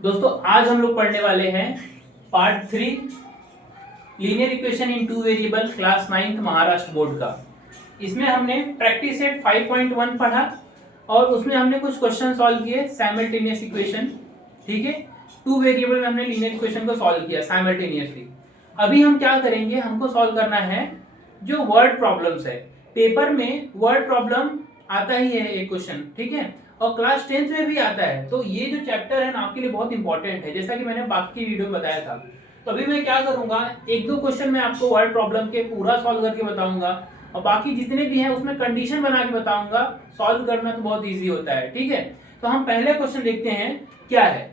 दोस्तों आज हम लोग पढ़ने वाले हैं part 3 linear equation in two variable class 9th Maharashtra board का। इसमें हमने प्रैक्टिस सेट 5.1 पढ़ा और उसमें हमने कुछ क्वेश्चन सॉल्व किए साइमल्टेनियस इक्वेशन। ठीक है, टू वेरिएबल में हमने लीनियर इक्वेशन को सॉल्व किया साइमल्टेनियसली। अभी हम क्या करेंगे, हमको सॉल्व करना है जो वर्ड प्रॉब्लम्स है। पेपर में वर्ड प्रॉब्लम आता ही है एक क्वेश्चन, ठीक है, और क्लास 10th में भी आता है। तो ये जो चैप्टर है ना आपके लिए बहुत इंपॉर्टेंट है, जैसा कि मैंने बाकी वीडियो में बताया था। तो अभी मैं क्या करूंगा, एक दो क्वेश्चन मैं आपको वर्ड प्रॉब्लम के पूरा सॉल्व करके बताऊंगा और बाकी जितने भी हैं उसमें कंडीशन बना के बताऊंगा। सॉल्व करना तो बहुत ईजी होता है, ठीक है। तो हम पहले क्वेश्चन देखते हैं क्या है।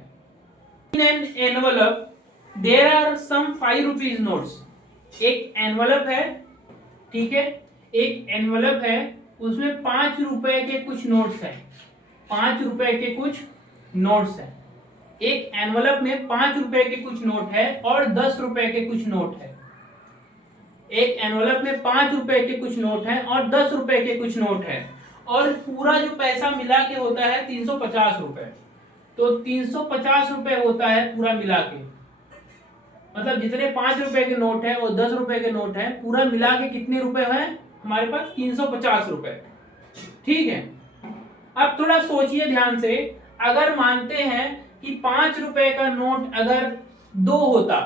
In an envelope there are some 5 rupees notes. एक एनवलप है, ठीक है, एक एनवलप है, उसमें 5 रुपए के कुछ नोट्स हैं। 5 रुपए के कुछ नोट्स हैं। एक एनवलप में 5 रुपए के कुछ नोट है और 10 रुपए के कुछ नोट है। एक एनवलप में 5 रुपए के कुछ नोट है और 10 रुपए के कुछ नोट है और पूरा जो पैसा मिला के होता है 350 रुपए। तो 350 रुपए होता है पूरा मिला के, मतलब जितने 5 रुपए के नोट है और 10 रुपए के नोट है पूरा मिला के कितने रुपए है हमारे पास, 350 रुपए। ठीक है, अब थोड़ा सोचिए ध्यान से। अगर मानते हैं कि 5 रुपए का नोट अगर 2 होता,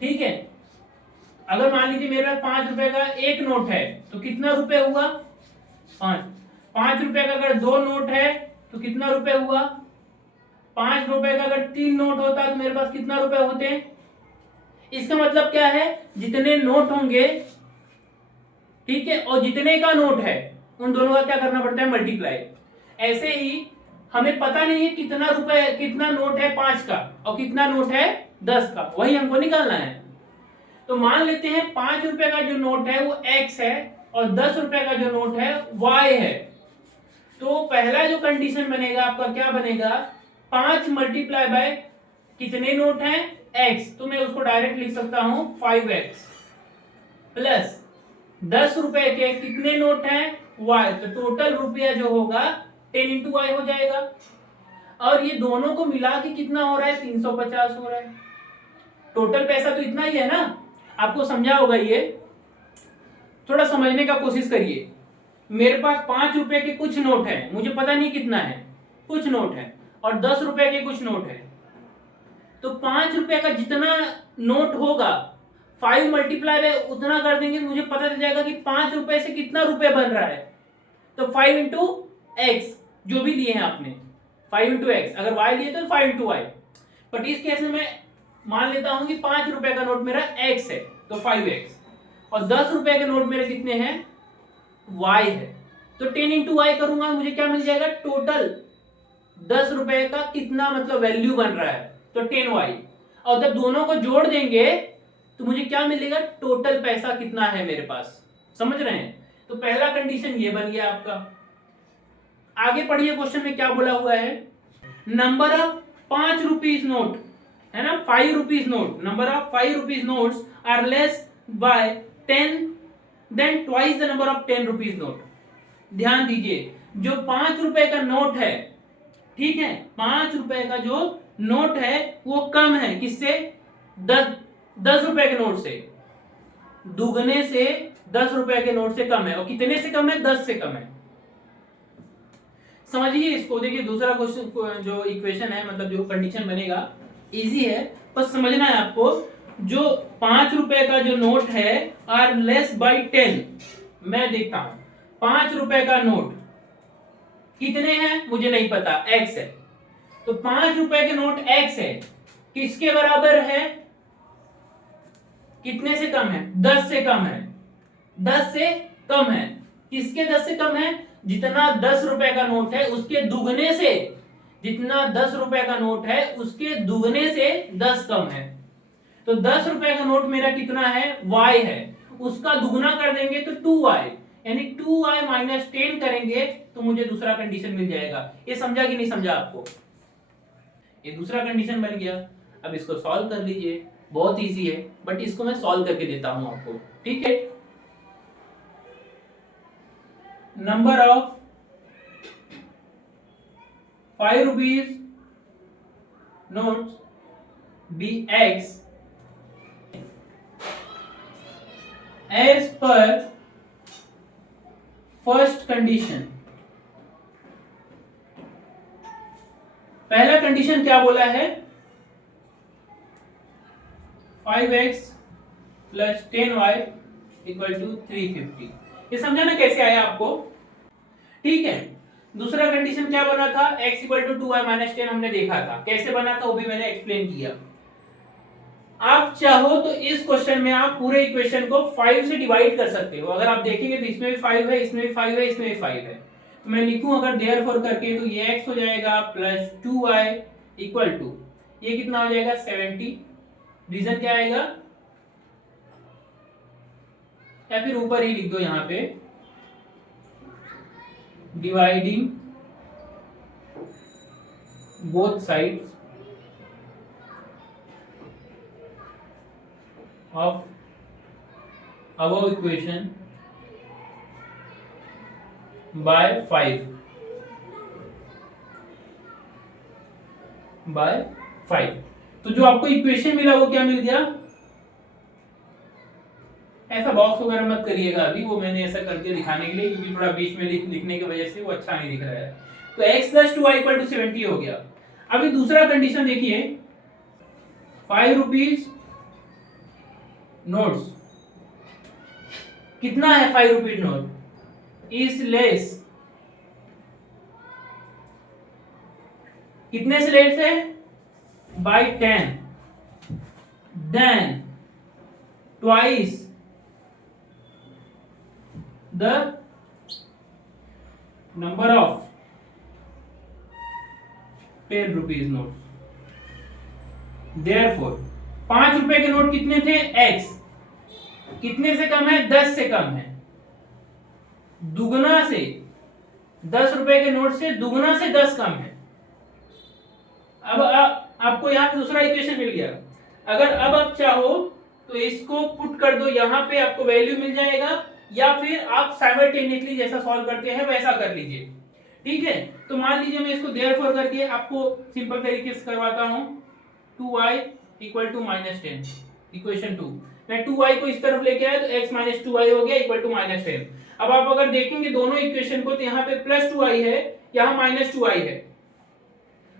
ठीक है, अगर मान लीजिए मेरे पास 5 रुपए का एक नोट है तो कितना रुपए हुआ, 5। 5 रुपए का अगर 2 नोट है तो कितना रुपए हुआ, 5 रुपए का अगर 3 नोट होता तो मेरे पास कितना रुपए होते। इसका मतलब क्या है, जितने नोट होंगे, ठीक है, और जितने का नोट है उन दोनों का क्या करना पड़ता है, मल्टीप्लाई। ऐसे ही हमें पता नहीं है कितना रुपए, कितना नोट है 5 का और कितना नोट है 10 का, वही हमको निकालना है। तो मान लेते हैं 5 रुपए का जो नोट है वो x है और 10 रुपए का जो नोट है y है। तो पहला जो कंडीशन बनेगा आपका क्या बनेगा, 5 मल्टीप्लाई बाय कितने नोट हैं x, तो मैं उसको डायरेक्ट लिख सकता हूं 5x प्लस 10 रुपए के कितने नोट हैं y, तो टोटल रुपया जो होगा 10 इंटू वाई हो जाएगा। और ये दोनों को मिला के कितना हो रहा है, 350 हो रहा है। टोटल पैसा तो इतना ही है ना, आपको समझा होगा ये। थोड़ा समझने का कोशिश करिए। मेरे पास 5 रुपए के कुछ नोट है, मुझे पता नहीं कितना है, कुछ नोट है, और 10 रुपए के कुछ नोट है। तो 5 रुपए का जितना नोट होगा 5 मल्टीप्लाई बाय उतना कर देंगे, मुझे पता चल जाएगा कि 5 रुपए से कितना रुपए बन रहा है। तो 5 इंटू एक्स जो भी लिए हैं आपने, 5 इंटू एक्स, अगर y लिए तो 5 इंटू वाई। बट इस केस में मैं मान लेता हूं कि 5 रुपए का नोट मेरा x है तो 5x, और 10 रुपए के नोट मेरे कितने हैं, y है। तो 10 इंटू वाई करूंगा, मुझे क्या मिल जाएगा, टोटल 10 रुपए का कितना मतलब वैल्यू बन रहा है, तो 10y। और जब दोनों को जोड़ देंगे तो मुझे क्या मिलेगा, टोटल पैसा कितना है मेरे पास। समझ रहे हैं, तो पहला कंडीशन ये बन गया आपका। आगे पढ़िए, क्वेश्चन में क्या बोला हुआ है, नंबर ऑफ 5 रुपीज नोट है ना, 5 rupees note, number of 5 rupees notes are less by 10 then twice the number of 10 rupees note. ध्यान दीजिए, जो 5 रुपए का नोट है, ठीक है, 5 रुपए का जो नोट है वो कम है किससे, 10 रुपए के नोट से, दुगने से 10 रुपए के नोट से कम है। और कितने से कम है, 10 से कम है। समझिए इसको, देखिए दूसरा क्वेश्चन जो इक्वेशन है, मतलब जो कंडीशन बनेगा इजी है, बस समझना है आपको। जो 5 रुपए का जो नोट है आर लेस बाई 10, मैं देखता हूं 5 रुपए का नोट कितने हैं मुझे नहीं पता, x है। तो 5 रुपए के नोट x है, किसके बराबर है, कितने से कम है, 10 से कम है। 10 से कम है, किसके 10 से कम है, जितना 10 रुपए का नोट है उसके दुगने से, जितना 10 रुपए का नोट है उसके दुगने से 10 कम है। तो 10 रुपए का नोट मेरा कितना है, y है, उसका दुगना कर देंगे तो 2y, यानी 2y माइनस 10 करेंगे तो मुझे दूसरा कंडीशन मिल जाएगा। ये समझा कि नहीं समझा आपको, ये दूसरा कंडीशन बन गया। अब इसको सॉल्व कर लीजिए, बहुत इजी है, बट इसको मैं सॉल्व करके देता हूं आपको, ठीक है। Number of 5 rupees notes be x as per first condition। पहला कंडीशन क्या बोला है, 5x plus 10y equal to 350। ये समझा ना कैसे आया आपको, ठीक है। दूसरा कंडीशन क्या बना था, x equal to 2y minus 10 हमने देखा था, कैसे बना था वो भी मैंने एक्सप्लेन किया। आप चाहो तो इस क्वेश्चन में आप पूरे इक्वेशन को 5 से डिवाइड कर सकते हो। अगर आप देखेंगे तो इसमें भी 5 है, इसमें भी 5 है, इसमें भी 5 है। तो मैं लिखूं अगर देयरफॉर करके, तो ये x हो जाएगा प्लस 2y इक्वल टू, ये कितना हो जाएगा 70। रीजन क्या आएगा, या फिर ऊपर ही लिख दो यहां पे, dividing both sides of above equation by 5 तो जो आपको इक्वेशन मिला वो क्या मिल गया, ऐसा बॉक्स वगैरह मत करिएगा अभी, वो मैंने ऐसा करके दिखाने के लिए, क्योंकि थोड़ा बीच में लिखने की वजह से वो अच्छा नहीं दिख रहा है। तो x plus 2y equal to 70 हो गया। अभी दूसरा कंडीशन देखिए, 5 रुपीज नोट्स, कितना है 5 रुपीज नोट, इज लेस, कितने से लेस है, by 10, then twice the number of 10 rupees note. Therefore 5 रुपए के नोट कितने थे, x, कितने से कम है, 10 से कम है, दुगना से, 10 रुपए के नोट से दुगना से 10 कम है। अब आपको यहां पे दूसरा इक्वेशन मिल गया। अगर अब आप चाहो तो इसको पुट कर दो यहां पे, आपको वैल्यू मिल जाएगा, या फिर आप साइमल्टेनियसली जैसा सॉल्व करते हैं वैसा कर लीजिए, ठीक है। तो मान लीजिए मैं इसको देयरफॉर करके आपको सिंपल तरीके से करवाता हूं, 2y equal to minus 10, equation 2। मैं 2y को इस तरफ लेके आया तो x माइनस 2y हो गया इक्वल टू माइनस 10। अब आप अगर देखेंगे दोनों इक्वेशन को, तो यहाँ पे प्लस 2y है, यहाँ माइनस 2y है।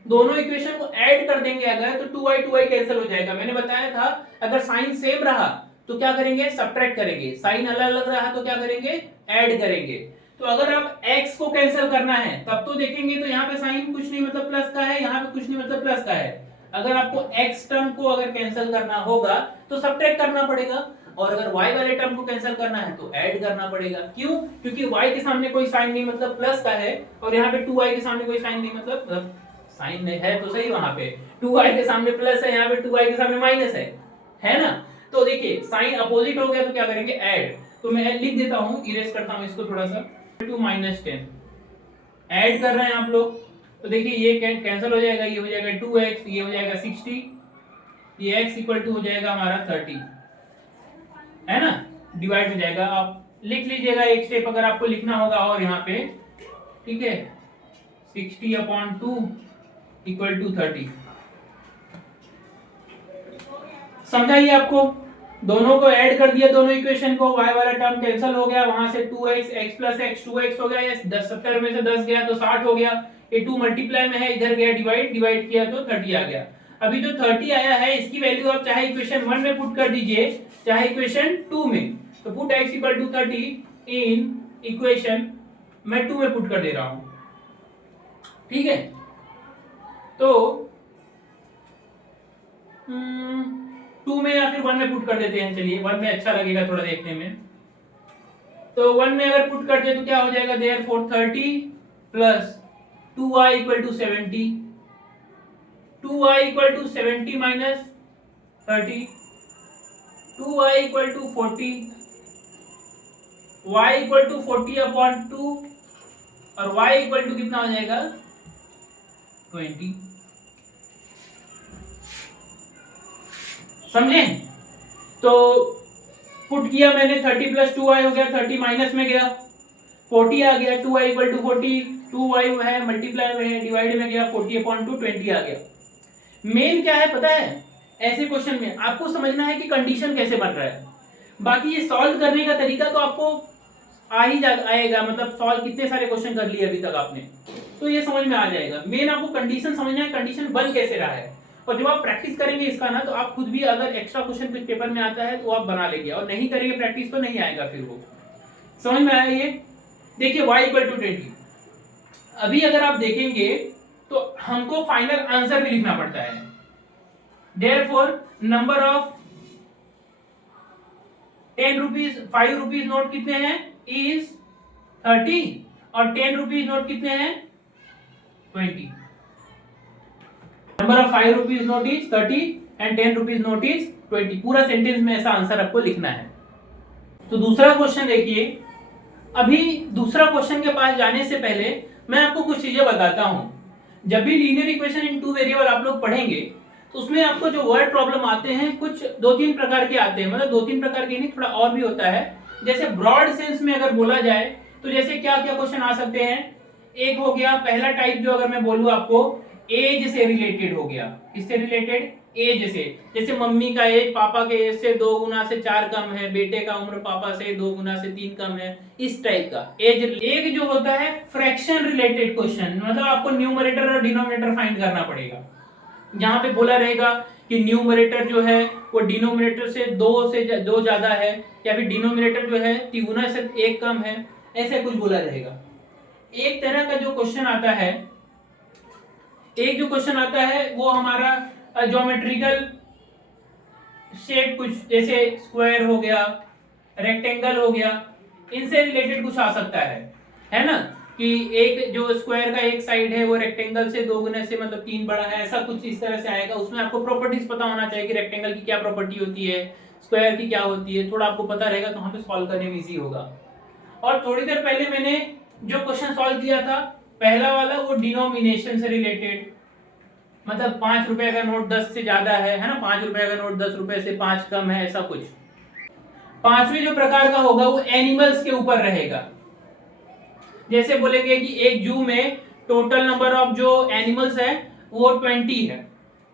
दोनों इक्वेशन को ऐड कर देंगे अगर, तो 2y कैंसिल हो जाएगा। मैंने बताया था अगर साइन सेम रहा तो क्या करेंगे, सब्ट्रैक्ट करेंगे, साइन अलग अलग रहा तो क्या करेंगे, ऐड करेंगे। तो अगर आप x को कैंसिल करना है तब तो देखेंगे तो यहाँ पे साइन कुछ नहीं मतलब प्लस का है, यहाँ पे कुछ नहीं मतलब प्लस का है। अगर आपको x टर्म को अगर कैंसिल करना होगा तो सब्ट्रैक्ट करना पड़ेगा, और अगर y वाले टर्म को कैंसिल करना है तो ऐड करना पड़ेगा। क्यों, क्योंकि y के सामने कोई साइन नहीं मतलब प्लस का है, और यहाँ पे 2y के सामने कोई साइन नहीं मतलब साइन है तो सही, वहां पे 2y के सामने प्लस है, यहाँ पे 2y के सामने माइनस है ना। तो देखिए साइन अपोजिट हो गया तो क्या करेंगे, ऐड। तो मैं लिख देता हूं, इरेज करता हूं इसको थोड़ा सा, टू माइनस 10 ऐड कर रहे हैं आप लोग, तो देखिए ये कैंसिल हो जाएगा, ये हो जाएगा 2x, ये हो जाएगा 60, ये x इक्वल टू हो जाएगा हमारा 30, है ना, डिवाइड हो जाएगा। आप लिख लीजिएगा एक स्टेप अगर आपको लिखना होगा, और यहाँ पे ठीक है 60/2 इक्वल टू 30। समझाइए, आपको दोनों को ऐड कर दिया, दोनों इक्वेशन को, y वाला टर्म कैंसिल हो गया, वहां से 2x, x plus x 2x हो गया, ये 70 में से 10 गया तो 60 हो गया, ये 2 मल्टीप्लाई में है, इधर गया डिवाइड किया तो 30 आ गया। अभी जो 30 आया है इसकी वैल्यू आप चाहे इक्वेशन 1 में पुट कर दीजिए चाहे इक्वेशन 2 में, तो put x equal to 30 in equation, मैं 2 में पुट कर दे रहा हूं, ठीक है। तो 2 में या फिर 1 में पुट कर देते हैं, चलिए 1 में अच्छा लगेगा थोड़ा देखने में। तो 1 में अगर पुट करते तो क्या हो जाएगा, therefore 30 plus 2y equal to 70, 2y equal to 70 minus 30, 2y equal to 40, y equal to 40/2, और y इक्वल टू कितना हो जाएगा 20। समझे, तो पुट किया मैंने, 30 प्लस 2y हो गया, 30 माइनस में गया 40 आ गया, 2y इक्वल टू 40, 2y है मल्टीप्लाई में है डिवाइड में गया 40/2 20 आ गया। मेन क्या है पता है, ऐसे क्वेश्चन में आपको समझना है कि कंडीशन कैसे बन रहा है, बाकी ये सॉल्व करने का तरीका तो आपको आएगा, मतलब सॉल्व कितने सारे क्वेश्चन कर लिए अभी तक आपने, तो ये समझ में आ जाएगा। मेन आपको कंडीशन समझना है, कंडीशन बन कैसे रहा है, और जब आप प्रैक्टिस करेंगे इसका ना, तो आप खुद भी अगर एक्स्ट्रा क्वेश्चन कुछ पेपर में आता है तो आप बना लेंगे, और नहीं करेंगे प्रैक्टिस तो नहीं आएगा फिर वो। समझ में आया ये? देखिए y इक्वल टू 20, अभी अगर आप देखेंगे तो हमको फाइनल आंसर भी लिखना पड़ता है। Therefore number of 10 rupees 5 rupees note कितने हैं इज 30, और 10 रुपीज नोट कितने हैं 20। Number of 5 rupees note is 30 and 10 rupees note is 20। पूरा सेंटेंस में ऐसा आंसर आपको लिखना है। तो दूसरा क्वेश्चन देखिए। अभी दूसरा क्वेश्चन के पास जाने से पहले मैं आपको कुछ चीजें बताता हूं। जब भी linear equation in two variable आप लोग पढ़ेंगे तो उसमें आपको जो वर्ड प्रॉब्लम आते हैं कुछ 2-3 प्रकार के आते हैं, मतलब 2-3 प्रकार के नहीं, थोड़ा और भी होता है। जैसे ब्रॉड सेंस में अगर बोला जाए तो जैसे क्या क्या क्वेश्चन आ सकते हैं। एक हो गया पहला टाइप, जो अगर मैं बोलूं आपको एज से रिलेटेड हो गया। किससे रिलेटेड? एज से। जैसे मम्मी का एज पापा के एज से 2 गुना से 4 कम है, बेटे का उम्र पापा से 2 गुना से 3 कम है, इस टाइप का एज। एक जो होता है फ्रैक्शन रिलेटेड क्वेश्चन, मतलब आपको न्यूमरेटर और डिनोमिनेटर फाइंड करना पड़ेगा। जहां पे बोला रहेगा कि न्यूमरेटर जो है वो डिनोमिनेटर से 2 ज्यादा है, या फिर डिनोमिनेटर जो है 3 गुना से 1 कम है, ऐसे कुछ बोला रहेगा। एक तरह का जो क्वेश्चन आता है, एक जो क्वेश्चन आता है वो हमारा ज्योमेट्रिकल शेप, कुछ जैसे स्क्वायर हो गया, रेक्टेंगल हो गया, इनसे रिलेटेड कुछ आ सकता है ना, कि एक जो स्क्वायर का एक साइड है वो रेक्टेंगल से 2 गुने से मतलब 3 बड़ा है, ऐसा कुछ इस तरह से आएगा। उसमें आपको प्रॉपर्टीज पता होना चाहिए कि रेक्टेंगल की क्या प्रॉपर्टी होती है, स्क्वायर की क्या होती है, थोड़ा आपको पता रहेगा तो वहां पे सॉल्व करने में इजी होगा। और थोड़ी देर पहले मैंने जो क्वेश्चन सॉल्व किया था पहला वाला, वो डिनोमिनेशन से रिलेटेड, मतलब 5 रुपए का नोट 10 से ज्यादा है ना, 5 रुपए का नोट 10 रुपए से 5 कम है, ऐसा कुछ। पांचवें जो प्रकार का होगा वो एनिमल्स के ऊपर रहेगा। जैसे बोलेंगे कि एक जू में टोटल नंबर ऑफ जो एनिमल्स है वो 20 है,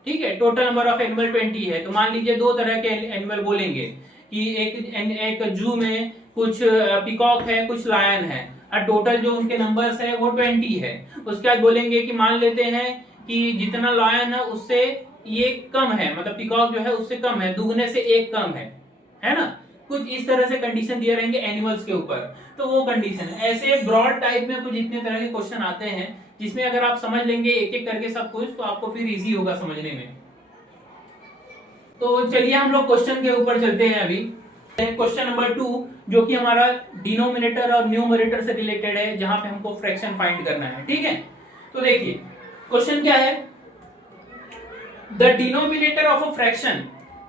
ठीक है, टोटल नंबर ऑफ एनिमल 20 है। तो मान लीजिए 2 तरह के एनिमल बोलेंगे कि एक जू में कुछ पिकॉक है, कुछ लायन है, और टोटल जो उनके नंबर्स है वो 20 है। उसके बाद बोलेंगे कि मान लेते हैं कि जितना लायन है उससे ये कम है, मतलब पिकॉक जो है उससे कम है, दुगने से 1 कम है ना। कुछ इस तरह से कंडीशन दिए रहेंगे एनिमल्स के ऊपर, तो वो कंडीशन है। ऐसे ब्रॉड टाइप में कुछ इतने तरह के क्वेश्चन आते हैं जिसमें अगर आप समझ लेंगे एक एक करके सब कुछ, तो आपको फिर इजी होगा समझने में। तो चलिए हम लोग क्वेश्चन के ऊपर चलते हैं अभी। क्वेश्चन नंबर 2, जो कि हमारा डिनोमिनेटर और न्यूमरेटर से रिलेटेड है, जहां पे हमको फ्रैक्शन फाइंड करना है, ठीक है। तो देखिए क्वेश्चन क्या है, the denominator of a fraction,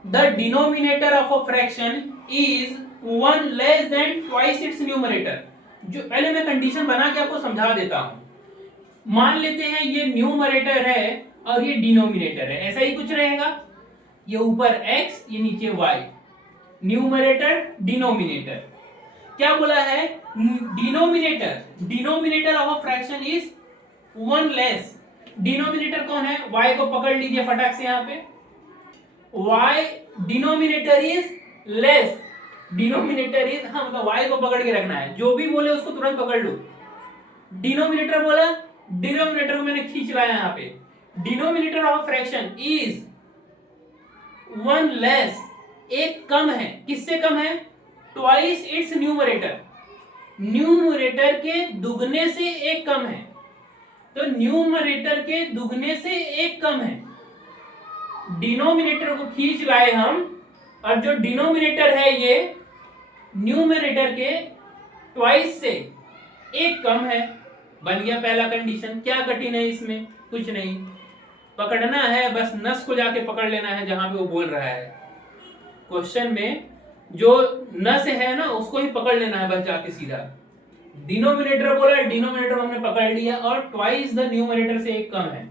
the denominator of a fraction is 1 less than twice its numerator. जो पहले मैं कंडीशन बना के आपको समझा देता हूं। मान लेते हैं ये न्यूमरेटर है और ये डिनोमिनेटर है, ऐसा ही कुछ रहेगा, ये ऊपर x ये नीचे y, न्यूमरेटर डिनोमिनेटर। क्या बोला है, denominator of a fraction is 1 less. Denominator कौन है, y को पकड़ लीजिए फटाक से, यहां पे y denominator is less, denominator is, हाँ मतलब y को पकड़ के रखना है, जो भी बोले उसको तुरंत पकड़ लो। डिनोमिनेटर बोला, डिनोमिनेटर को मैंने खींच लाया यहां पे। Denominator of fraction is 1 less, एक कम है, किससे कम है, ट्वाइस इट्स न्यूमरेटर, न्यूमरेटर के दुगने से एक कम है। तो न्यूमरेटर के दुगने से एक कम है, डिनोमिनेटर को खींच लाए हम, और जो डिनोमिनेटर है ये न्यूमरेटर के ट्वाइस से एक कम है। बन गया पहला कंडीशन। क्या कठिन है इसमें, कुछ नहीं, पकड़ना है बस, नस को जाके पकड़ लेना है जहां पे वो बोल रहा है। क्वेश्चन में जो नस है ना उसको ही पकड़ लेना है बस जाके सीधा। डिनोमिनेटर बोला, डिनोमिनेटर हमने पकड़ लिया, और ट्वाइस द न्यूमरेटर से एक कम है,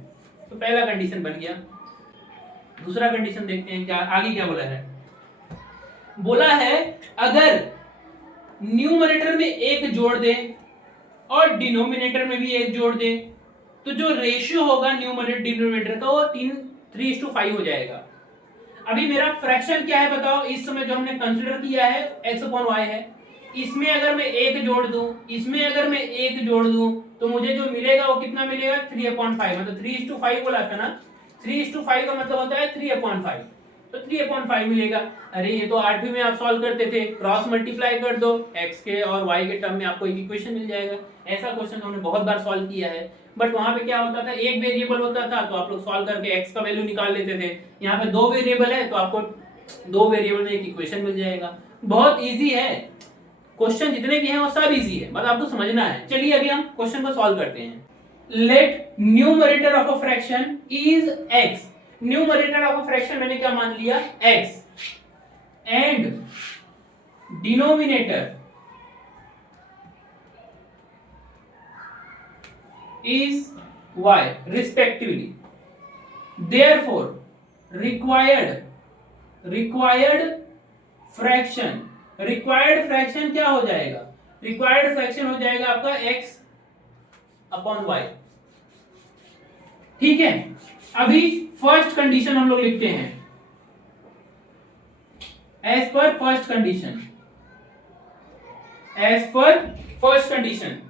तो पहला कंडीशन बन गया। दूसरा कंडीशन देखते हैं क्या आगे क्या बोला है। बोला है अगर न्यूमरेटर में एक जोड़ दे और डिनोमिनेटर में भी एक जोड़ दे, तो जो रेशियो होगा न्यूमरेटर डिनोमिनेटर का वो 3:5 हो जाएगा। अभी मेरा फ्रैक्शन क्या है बताओ, इस समय जो हमने कंसीडर किया है x/y है, इसमें अगर मैं 1 जोड़ दूं, इसमें अगर मैं 1 जोड़ दूं, तो मुझे जो मिलेगा वो कितना मिलेगा 3/5, मतलब 3:5 बोला था ना, 3:5 का मतलब होता है 3/5, तो 3/5 मिलेगा। अरे ये तो 8वीं में आप सॉल्व करते थे, क्रॉस मल्टीप्लाई कर दो, x के और y के टर्म में आपको एक इक्वेशन मिल जाएगा। ऐसा क्वेश्चन हमने बहुत बार सॉल्व किया है, बट वहां पे क्या होता था, एक वेरिएबल होता था तो आप लोग सॉल्व करके x का वैल्यू निकाल लेते थे। यहाँ पे 2 वेरिएबल है तो आपको 2 वेरिएबल में एक इक्वेशन मिल जाएगा। बहुत इजी है, क्वेश्चन जितने भी हैं वो सब इजी है, बस आपको समझना है। चलिए अभी हम क्वेश्चन को सॉल्व करते हैं। Let numerator of a fraction is x, numerator of a fraction मैंने क्या मान लिया x, and denominator is y respectively, therefore required fraction क्या हो जाएगा, required fraction हो जाएगा आपका x अपॉन y। ठीक है, अभी फर्स्ट कंडीशन हम लोग लिखते हैं, एज पर फर्स्ट कंडीशन।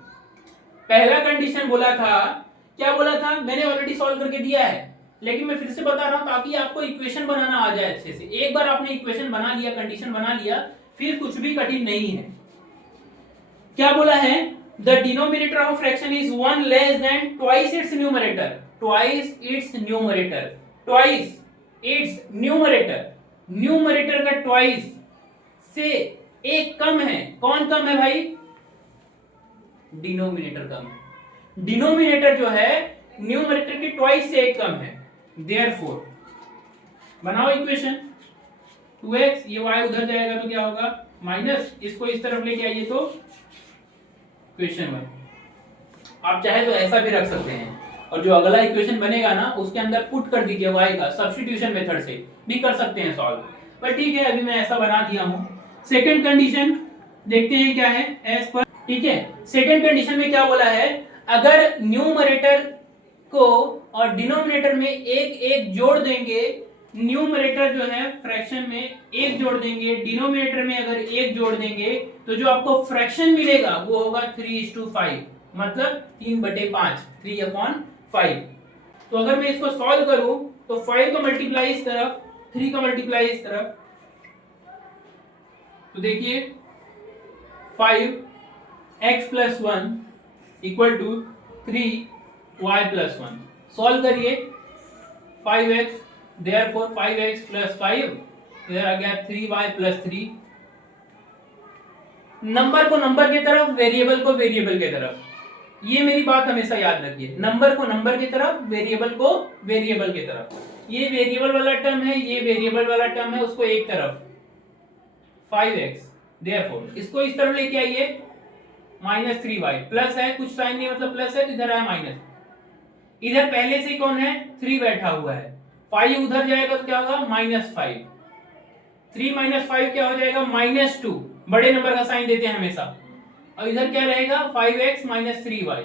पहला कंडीशन बोला था, क्या बोला था, मैंने ऑलरेडी सॉल्व करके दिया है, लेकिन मैं फिर से बता रहा हूं ताकि आपको इक्वेशन बनाना आ जाए अच्छे से। एक बार आपने इक्वेशन बना लिया, कंडीशन बना लिया, फिर कुछ भी कठिन नहीं है। क्या बोला है, the denominator of fraction is 1 less than twice its numerator, numerator का ट्वाइस से एक कम है। कौन कम है भाई, डिनोमिनेटर कम है। डिनोमिनेटर जो है न्यूमरेटर के ट्वाइस से एक कम है, देयरफॉर बनाओ इक्वेशन 2x, ये y उधर जाएगा तो क्या होगा माइनस, इसको इस तरफ लेके आइए तो इक्वेशन 1। आप चाहे तो ऐसा भी रख सकते हैं, और जो अगला इक्वेशन बनेगा ना उसके अंदर पुट कर दीजिए y का, सब्स्टिट्यूशन मेथड से भी कर सकते हैं सॉल्व, पर ठीक है अभी मैं ऐसा बना दिया हूं। सेकंड कंडीशन देखते हैं क्या है, एज पर, ठीक है। सेकंड कंडीशन में क्या बोला है, अगर न्यूमरेटर को और डिनोमिनेटर में एक एक जोड़ देंगे, न्यूमरेटर जो है फ्रैक्शन में एक जोड़ देंगे, डिनोमिनेटर में अगर एक जोड़ देंगे, तो जो आपको फ्रैक्शन मिलेगा वो होगा 3:5, मतलब 3/5, 3/5। तो अगर मैं इसको सॉल्व करूं तो 5 का मल्टीप्लाई इस तरफ, 3 का मल्टीप्लाई इस तरफ, तो देखिए 5x + 1 equal to 3y + 1। Solve करिए 5x, therefore 5x + 5, इधर आ गया 3y + 3। नंबर को नंबर की तरफ, वेरिएबल को वेरिएबल की तरफ, ये मेरी बात हमेशा याद रखिए, नंबर को नंबर की तरफ, वेरिएबल को वेरिएबल की तरफ। ये वेरिएबल वाला टर्म है, ये वेरिएबल वाला टर्म है, उसको एक तरफ 5x, therefore इसको इस तरफ लेके आइए -3y, प्लस है कुछ साइन नहीं, मतलब प्लस है तो इधर आया माइनस। इधर पहले से कौन है 3 बैठा हुआ है, 5 उधर जाएगा तो क्या होगा -5, 3 - 5 क्या हो जाएगा -2, बड़े नंबर का साइन देते हैं हमेशा, और इधर क्या रहेगा 5x - 3y।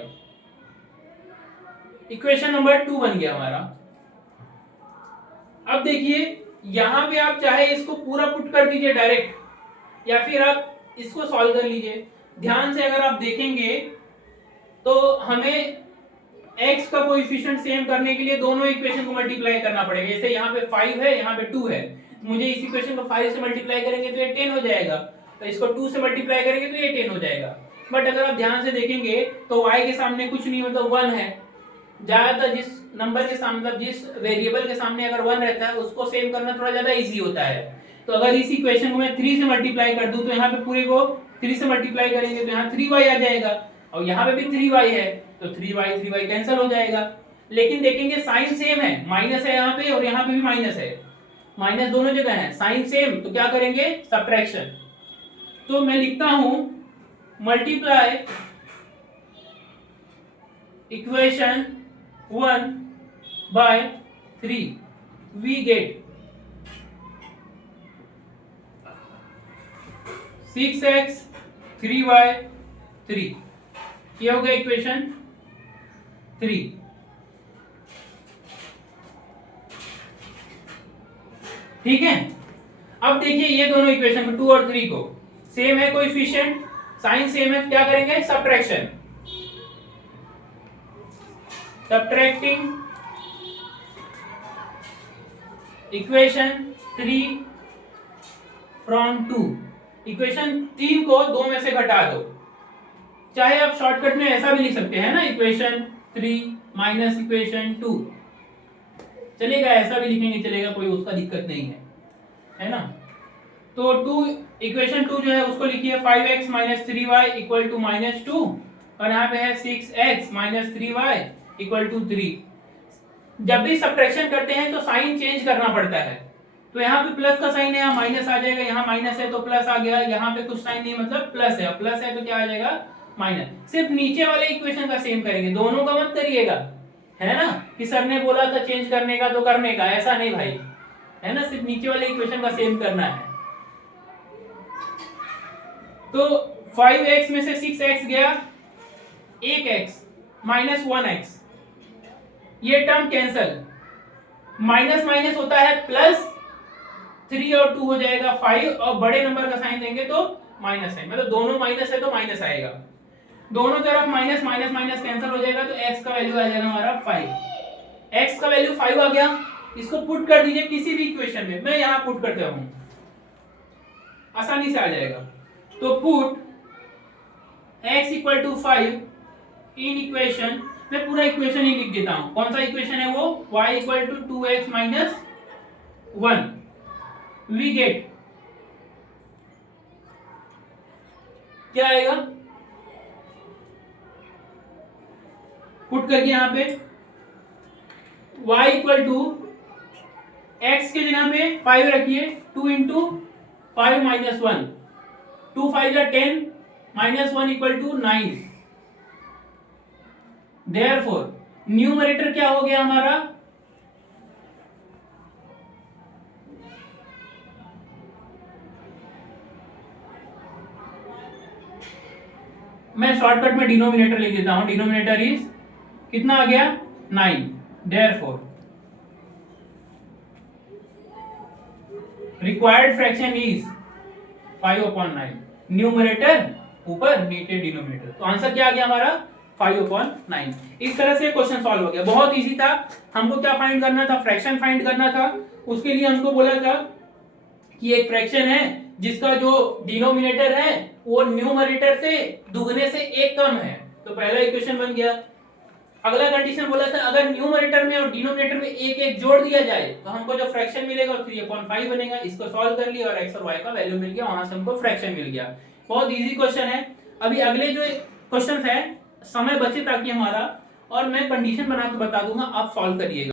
इक्वेशन नंबर 2 बन गया हमारा। अब देखिए यहां पे आप चाहे इसको पूरा पुट कर दीजिए डायरेक्ट, या फिर आप इसको सॉल्व कर लीजिए। ध्यान से अगर आप देखेंगे तो हमें x का कोएफिशिएंट सेम करने के लिए दोनों इक्वेशन को मल्टीप्लाई करना पड़ेगा। जैसे यहाँ पे 5 है, यहाँ पे 2 है, मुझे इस इक्वेशन को 5 से मल्टीप्लाई करेंगे तो ये 10 हो जाएगा, तो इसको 2 से मल्टीप्लाई करेंगे तो ये 10 हो जाएगा। बट अगर आप ध्यान से देखेंगे तो y के सामने कुछ नहीं, मतलब 1 है। ज्यादातर जिस नंबर के सामने, मतलब जिस वेरिएबल के सामने अगर 1 रहता है उसको सेम करना थोड़ा ज्यादा इजी होता है। तो अगर इस इक्वेशन को मैं 3 से मल्टीप्लाई कर दूं तो यहाँ पे पूरे को 3 से मल्टीप्लाई करेंगे तो यहाँ 3y आ जाएगा, और यहाँ पे भी 3y है तो 3y कैंसिल हो जाएगा। लेकिन देखेंगे साइन सेम है, माइनस है यहाँ पे और यहाँ पे भी माइनस है, माइनस दोनों जगह है, साइन सेम, तो क्या करेंगे सब्ट्रैक्शन। तो मैं लिखता हूं multiply equation 1 by 3, we get 6x 3y 3, ये हो गया इक्वेशन 3। ठीक है। अब देखिए ये दोनों इक्वेशन को 2 और 3 को सेम है कोएफिशिएंट, साइन सेम है, क्या करेंगे subtraction, subtracting equation 3 from 2, equation 3 को 2 में से घटा दो, चाहे आप शॉर्टकट में ऐसा भी लिख सकते हैं ना, इक्वेशन 3 माइनस इक्वेशन 2, चलेगा ऐसा भी लिखेंगे चलेगा, कोई उसका दिक्कत नहीं है ना। तो 2 इक्वेशन 2 जो है उसको लिखिए 5x minus 3y equal to minus 2, और यहाँ पे है 6x minus 3y equal to 3। जब भी सब्ट्रैक्शन करते हैं तो साइन चेंज करना पड़ता है, तो यहाँ पे प्लस का साइन है, यहाँ माइनस आ जाएगा, यहाँ माइनस है तो प्लस आ गया, यहाँ पे कुछ साइन नहीं मतलब प्लस है, प्लस है तो क्या आ जाएगा माइनस। सिर्फ नीचे वाले इक्वेशन का सेम करेंगे, दोनों का मत करिएगा, है ना, कि सर ने बोला था चेंज करने का तो करने का, ऐसा नहीं भाई, है ना, सिर्फ नीचे वाले इक्वेशन का सेम करना है। तो 5x में से 6x गया, 1x माइनस 1x, ये टर्म कैंसल, माइनस माइनस होता है प्लस, 3 और 2 हो जाएगा 5, और बड़े नंबर का साइन देंगे तो माइनस है, मतलब दोनों माइनस है तो माइनस आएगा, दोनों तरफ माइनस माइनस माइनस कैंसिल हो जाएगा, तो x का वैल्यू आ जाएगा हमारा 5, x का वैल्यू 5 आ गया। इसको पुट कर दीजिए किसी भी इक्वेशन में, मैं यहां पुट करता हूं, आसानी से आ जाएगा। तो put x equal to 5 in equation, मैं पूरा इक्वेशन ही लिख देता हूं, कौन सा इक्वेशन है वो, y equal to 2x minus 1, we get क्या आएगा, पुट करके यहां पे y इक्वल टू x के जगह पे 5 रखिए, 2 इंटू 5 माइनस 1, 2 5 या 10 minus 1 equal to 9, therefore numerator क्या हो गया हमारा, मैं शॉर्टकट में डिनोमिनेटर लिख देता हूं, डिनोमिनेटर इज कितना आ गया 9, therefore required fraction is 5/9, numerator ऊपर नीचे डिनोमिनेटर, तो आंसर क्या आ गया हमारा 5/9। इस तरह से क्वेश्चन सॉल्व हो गया, बहुत इजी था। हमको क्या फाइंड करना था, फ्रैक्शन फाइंड करना था। उसके लिए हमको बोला था कि एक फ्रैक्शन है जिसका जो डिनोमिनेटर है वो न्यूमरेटर से दुगने से एक कम है, तो पहला इक्वेशन बन गया। अगला कंडीशन बोला था अगर न्यूमरेटर में और डिनोमिनेटर में एक एक जोड़ दिया जाए तो हमको जो फ्रैक्शन मिलेगा 3/5 बनेगा। इसको सॉल्व कर लिया और x और y का वैल्यू मिल गया, वहां से हमको फ्रैक्शन मिल गया। बहुत इजी क्वेश्चन है। अभी अगले जो क्वेश्चन है समय बचे ताकि हमारा, और मैं कंडीशन बना के बता दूंगा, आप सॉल्व करिएगा।